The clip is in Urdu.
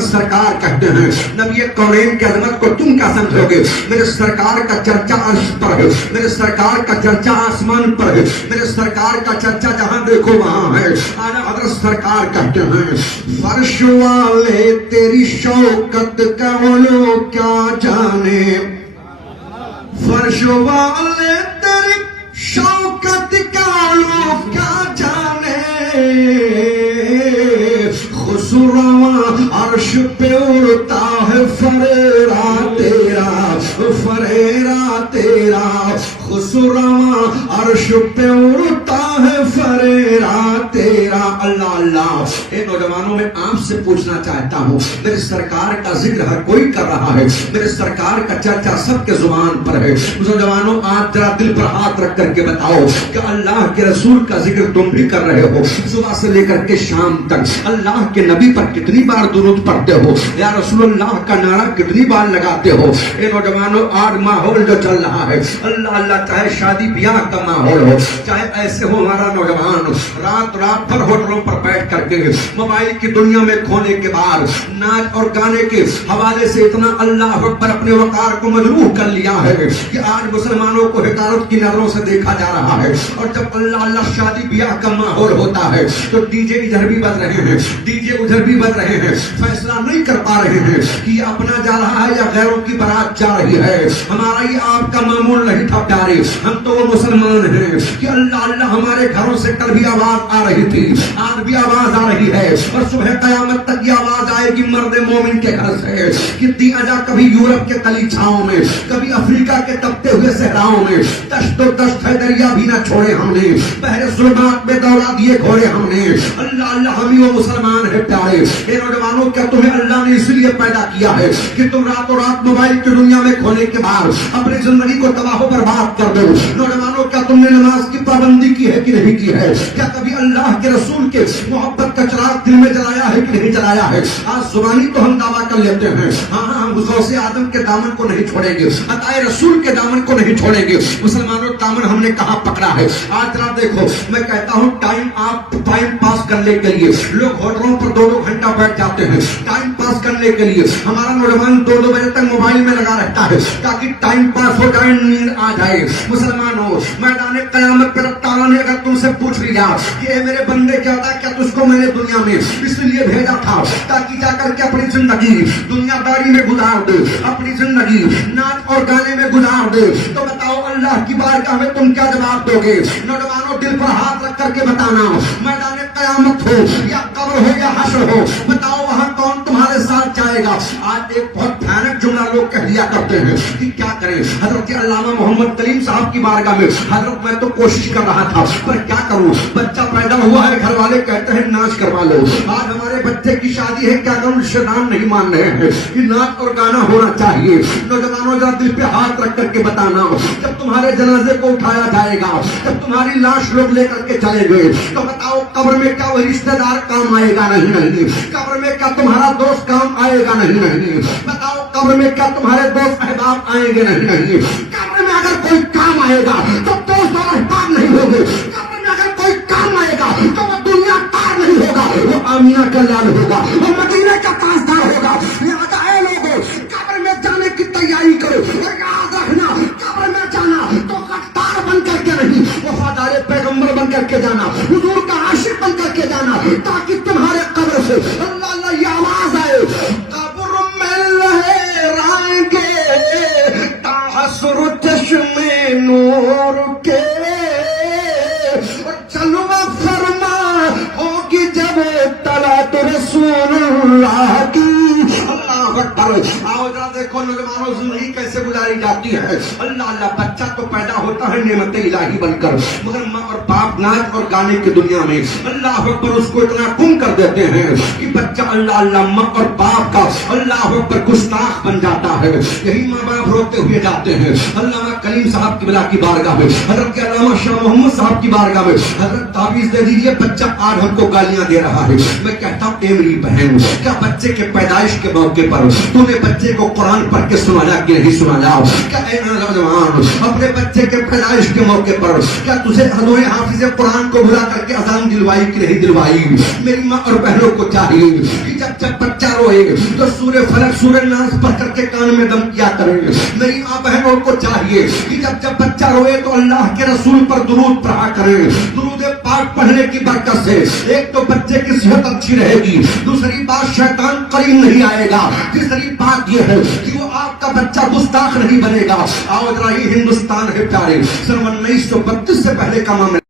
حضرت سرکار کہتے ہیں نبی کونین کی عظمت کو تم کیا سمجھو گے؟ میرے سرکار کا چرچا عرش پر ہے، میرے سرکار کا چرچا آسمان پر ہے، میرے سرکار کا چرچا جہاں دیکھو وہاں ہے۔ آج حضرت سرکار کہتے ہیں فرش والے تیری شوکت کا علو کیا جانے، فرش والے تیری شوکت کا علو کیا جانے، خسرواں عرش پہ اڑتا ہے فریرا تیرا، فریرا تیرا، خسرواں عرش پہ اڑتا ہے فریرا تیرا۔ اللہ اللہ، اے نوجوانوں میں آپ سے پوچھنا چاہتا ہوں، میرے سرکار کا ذکر ہر کوئی کر رہا ہے، میرے سرکار کا چرچا سب کے زبان پر ہے۔ نوجوانوں آپ ذرا دل پر ہاتھ رکھ کر کے بتاؤ کہ اللہ کے رسول کا ذکر تم بھی کر رہے ہو؟ صبح سے لے کر کے شام تک اللہ کے نبی پر کتنی بار درود پڑھتے ہو؟ یا رسول اللہ کا نعرہ کتنی بار لگاتے ہو؟ اے نوجوانوں آج ماحول جو چل رہا ہے، اللہ اللہ، چاہے شادی بیاہ کا ماحول ہو، چاہے ایسے ہو، ہمارا نوجوان رات رات بھر ہوٹلوں پر بیٹھ کر کے موبائل کی دنیا میں کھونے کے بعد ناچ اور گانے کے حوالے سے اتنا اللہ اکبر اپنے وقار کو مجروح کر لیا ہے کہ آج مسلمانوں کو حقارت کی نظروں سے دیکھا جا رہا ہے۔ اور جب اللہ اللہ شادی بیاہ کا ماحول ہوتا ہے تو ڈی جے ادھر بھی بج رہے ہیں، ڈی جے ادھر بھی بج رہے ہیں، فیصلہ نہیں کر پا رہے ہیں کہ یہ اپنا جا رہا ہے یا غیروں کی بارات جا رہی ہے۔ ہمارا یہ آپ کا معمول نہیں تھا پیارے، ہم تو وہ مسلمان ہیں کہ اللہ اللہ ہمارے گھروں سے کل بھی آواز آ رہی تھی، آج بھی آواز آ رہی ہے، اور صبح قیامت تک یہ آواز آئے گی مرد مومن کے گھر سے۔ کتنی عجا کبھی یورپ کے کلی چھاؤں میں، کبھی افریقہ کے تپتے ہوئے صحراؤں میں، دشت و دشت ہے دریا بھی نہ چھوڑے ہم نے، بحر ظلمات میں دوڑا دیے گھوڑے ہم نے۔ اللہ اللہ ہم ہی وہ مسلمان ہے پیارے۔ اے نوجوانوں کیا تمہیں اللہ نے اس لیے پیدا کیا ہے کہ تم راتوں رات موبائل کی دنیا میں کھونے کے بعد اپنی زندگی کو تباہ و برباد کر دو؟ نوجوانوں کیا تم نے نماز کی پابندی کی ہے کہ نہیں کی ہے؟ کیا کبھی اللہ کے رسول کے محبت کا چراغ دل میں جلایا ہے کہ نہیں جلایا ہے؟ آج زبانی تو ہم دعویٰ کر لیتے ہیں، ہاں ہم غوث آدم کے دامن کو نہیں چھوڑیں گے، عطائے رسول کے دامن کو نہیں چھوڑیں گے۔ مسلمانوں دامن ہم نے کہاں پکڑا ہے؟ آج ذرا دیکھو، میں کہتا ہوں ٹائم پاس کرنے کے لیے لوگ ہوٹلوں پر 2-2 گھنٹہ بیٹھ جاتے ہیں، ٹائم پاس کرنے کے لیے ہمارا نوجوان 2-2 بجے تک موبائل میں لگا رہتا ہے تاکہ ٹائم پاس ہو جائے، نیند آ جائے۔ مسلمانوں میدان قیامت پر تعالیٰ نے اگر تم سے پوچھ لیا کہ اے میرے بندے کیا تھا، کیا تجھ کو میں نے دنیا میں اس لیے بھیجا تھا تاکہ جا کر کے اپنی زندگی دنیا داری میں گزار دے، اپنی زندگی ناچ اور گانے میں گزار دے، تو بتاؤ اللہ کی بارگاہ میں تم کیا جواب دو گے؟ نوجوانوں دل پر ہاتھ رکھ کر کے بتانا، میدان قیامت ہو یا قبر ہو یا حشر ہو، بتاؤ وہاں کون تمہارے ساتھ جائے گا؟ آج ایک بہت بھیانک جملہ لوگ کہہ لیا کرتے ہیں کہ کیا کریں؟ حضرت علامہ محمد کلیم صاحب کی بارگاہ میں حضرت میں تو کوشش کر رہا تھا پر کیا کروں، بچہ پیدا ہوا ہے، گھر والے کہتے ہیں ناچ کروا لو۔ آج ہمارے بچے کی شادی ہے، کیا کروں، رشتے دار نہیں مان رہے ہیں کہ ناچ اور گانا ہونا چاہیے۔ نوجوانوں ذرا دل پہ ہاتھ رکھ کر کے بتانا، جب تمہارے جنازے کو اٹھایا جائے گا، جب تمہاری لاش لوگ لے کر کے چلے گئے، تو بتاؤ قبر میں کیا وہ رشتے دار کام آئے گا؟ نہیں۔ قبر میں کیا تمہارا دوست کام آئے گا؟ نہیں۔ بتاؤ قبر میں کیا تمہارے دوست احباب آئیں گے؟ نہیں۔ قبر میں اگر کوئی کام آئے گا تو دوست اور احباب نہیں ہوگے، قبر میں اگر کوئی کام آئے گا تو وہ دنیا دار نہیں ہوگا، وہ آمینہ کا لال ہوگا، وہ مدینہ کا تاجدار ہوگا۔ لہٰذا اے لوگوں قبر میں جانے کی تیاری کرو، یاد رکھنا قبر میں جانا تو غدار بن کر کے نہیں، وفادار پیغمبر بن کر کے جانا، حضور کا عاشق بن کر کے جانا، تاکہ تمہارے قبر سے اللہ اللہ یہ آواز آئے، قبر میں لہرائیں گے تحسر چشم نور کے، چلوہ فرما ہوگی جب طلعت رسول اللہ کی۔ اللہ اکبر۔ آؤ ذرا دیکھو نوجوانوں زندگی کیسے گزاری جاتی ہے۔ اللہ اللہ، بچہ تو پیدا ہوتا ہے نعمت الہی بن کر، مگر ماں اور باپ ناچ اور گانے کی دنیا میں اللہ اکبر اس کو اتنا گم کر دیتے ہیں کہ بچہ اللہ اللہ ماں اور باپ کا اللہ اکبر گستاخ بن جاتا ہے۔ یہی ماں باپ روتے ہوئے جاتے ہیں علامہ کلیم صاحب کی بلا کی بارگاہ میں، حضرت علامہ شاہ محمد صاحب کی بارگاہ میں، حضرت تعویذ دے دیجیے، بچہ آج ہم کو گالیاں دے رہا ہے۔ میں کہتا ہوں اے میری بہن، کیا بچے کے پیدائش کے موقع پر تو نے بچے کو قرآن پڑھ کے سنایا کہ نہیں سنایا؟ کیا اے نوجوان اپنے بچے کے پیدائش کے موقع پر کیا تجھے حضور حافظ قرآن کو بلا کر کے اذان دلوائی کہ نہیں دلوائی؟ میری ماں اور بہنوں کو چاہیے کہ جب بچہ روئے تو سورہ فلق سورہ ناس پڑھ کر کے کان میں دم کیا کریں. میری ماں بہنوں کو چاہیے کہ جب بچہ روئے تو اللہ کے رسول پر درود پڑھا کریں. درود پاک پڑھنے کی برکت سے ایک تو بچے کی صحت اچھی رہے گی, دوسری بات شیطان قریب نہیں آئے گا, تیسری بات یہ ہے کہ وہ آپ کا بچہ گستاخ نہیں بنے گا. آؤ ذرا یہ ہندوستان ہے پیارے, سن 1932 سے پہلے کا معاملہ